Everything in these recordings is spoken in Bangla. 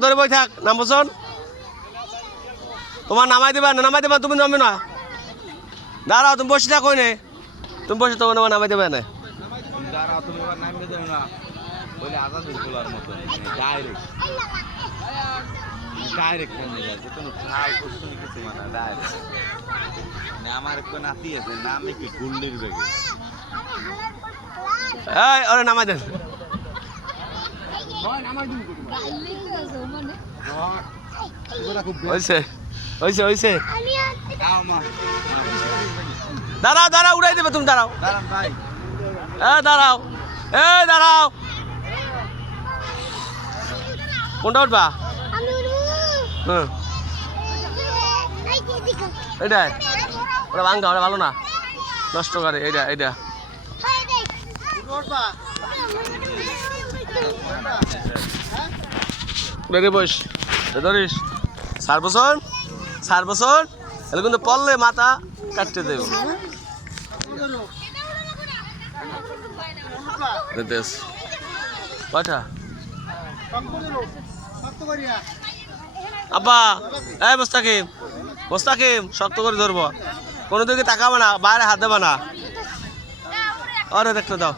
ধরে বই থাক নাম বসন তোমার নামাই দেবা তুমি নামবে না দাঁড়াও তুমি বসে থাকো নে তুমি বসে তোমার নামাই দেবে না দাঁড়াও তুমি এবার নামবে দেবে না বলে আজাদের গোলার মতো ডাইরেক্ট নেমে যাচ্ছে কোনো ট্রাই করছো না কিছু মানে ডাইরেক্ট আমার একটু নাতি আছে নামে কি গুল্লির বেগে এই ওরে নামাই দেন হইছে দাঁড়াও উড়াই দেবে তুমি দাঁড়াও দাঁড়াও কোনটা উঠবা এইটাই ওরা ভাঙ্গা ওরা ভালো না নষ্ট করে এইটা বস ধরিস 4 বছর এলে কিন্তু পড়লে মাথা কাটতে দেব কয়টা আব্বা এই মোস্তাকিম শক্ত করে ধরবো কোনো দিকে তাকাবে না বাইরে হাত দেবে না আরে দেখতে দাও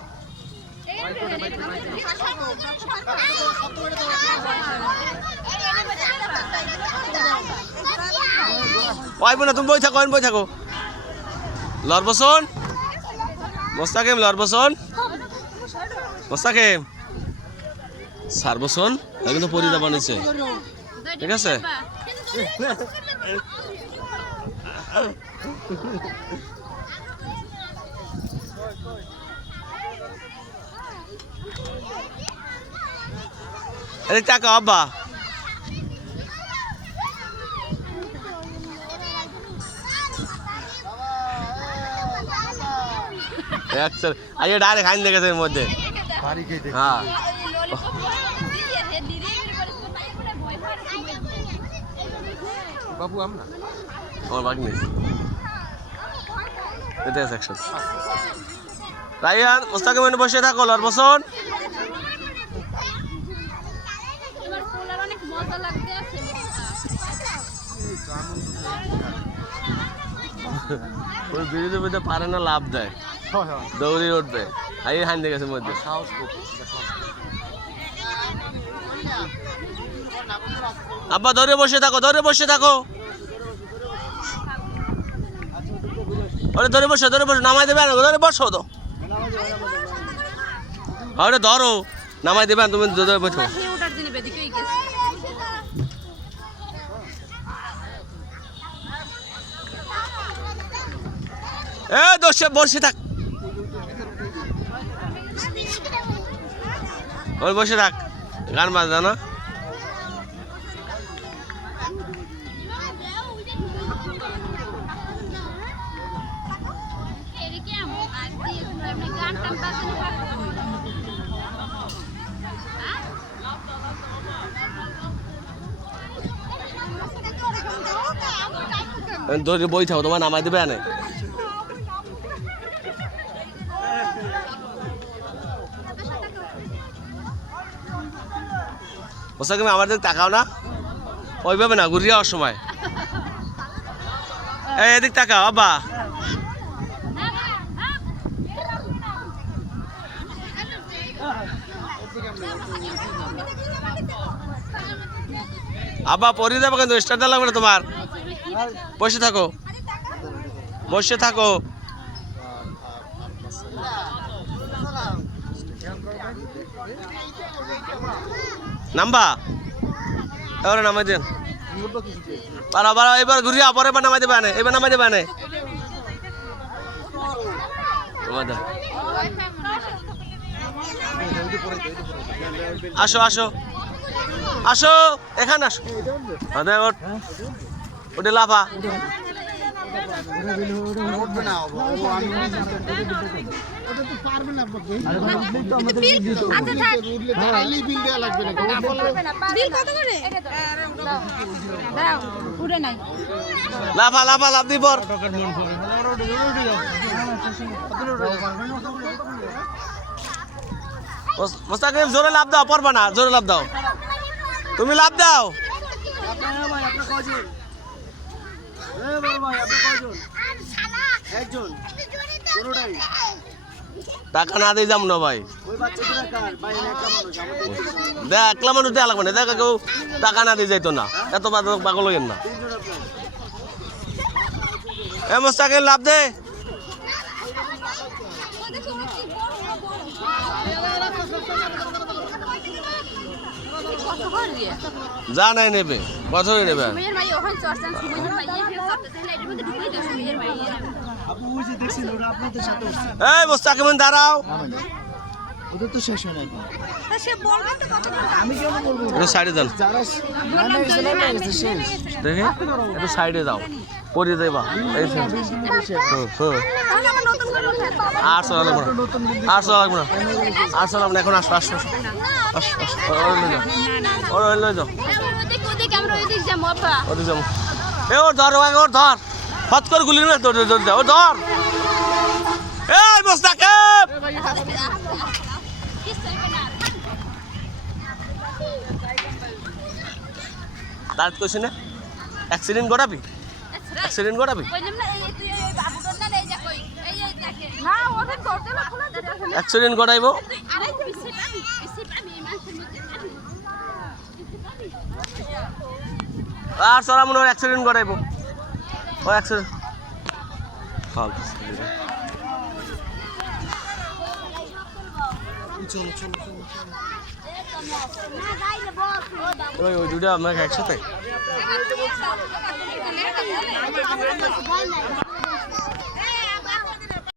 পাইব না তুমি বই থাকো লড়বসন মোস্তাকিম লড়বসন মোস্তাকিম 4 বছর কিন্তু পরিদা বানিয়েছে ঠিক আছে এদিক তাকাও আব্বা আজকে ডাইরেক্ট খাইন দেখেছে এর মধ্যে হ্যাঁ বাবু আমরা আমার বাকি নেই এটা আছে একসাথে রাইয়ান মোস্তাকিম এনে বসে থাকো লর বসন ওই বিরোধী মধ্যে পারে না লাভ দেয় দৌড়ি উঠবে হাই হাইন দেখেছে মধ্যে আব্বা ধরে বসে থাকো ধরে বসে নামাই দেবে ধরে বসো তো আরে ধরো নামাই দেবে তুমি ধরে বসো এ দোষে বসে থাক ওই বসে থাক গান বাজা না ধরে বই থাকো তোমার নামাই দেবে না মোস্তাকিম আমার দিকে তাকাও না ওইভাবে না ঘুরিয়ে যাওয়ার সময় এদিক তাকাও আব্বা আব্বা পরে যাবো কিন্তু স্টার্ট লাগবে না তোমার বসে থাকো নাম্বা এবারে নামাই দেন বারা এবার ঘুরিয়ে পরে এবার নামাই দেবে না এবার নামাই দেবে না আসো এখানে আসো ওটা লাফা উঠবে না লাফা লাফা লাফ দি পর মোস্তাকিম জোরে লাভ দাও পারবা না জোরে লাভ দাও তুমি লাভ দাও টাকা না দিয়ে যাম না ভাই দেখ একলা মানুষ দেওয়া লাগবে না দেখ কেউ টাকা না দিয়ে যাইতো না এত পাগল হইেন না এ মোস্তাকিম লাভ দে যা নাই নেবে বছরই নেবে এই মোস্তাকিম দাঁড়াও ওদের তো শেষ হয় না সাইডে যান দেখে একটু সাইডে যাও পরে দেবা আর চলা লাগবে না আর চলা লাগবে না আর চলা লাগবে না এখন আসো আসো আসো আসো লই যাও ওদিক যাবো এ ওর ধর ওর ধর হত করে গুলি না তোর ও ধর এই মোস্তাকিম দাঁত কইছি না অ্যাক্সিডেন্ট ঘটাবি অ্যাক্সিডেন্ট ঘটাবি অ্যাক্সিডেন্ট ঘটাইব আর চলা মনে হয় অ্যাক্সিডেন্ট ঘটাইব ও অ্যাক্সিডেন্ট চলো চলো চলো ওই দুটা আপনাকে একসাথে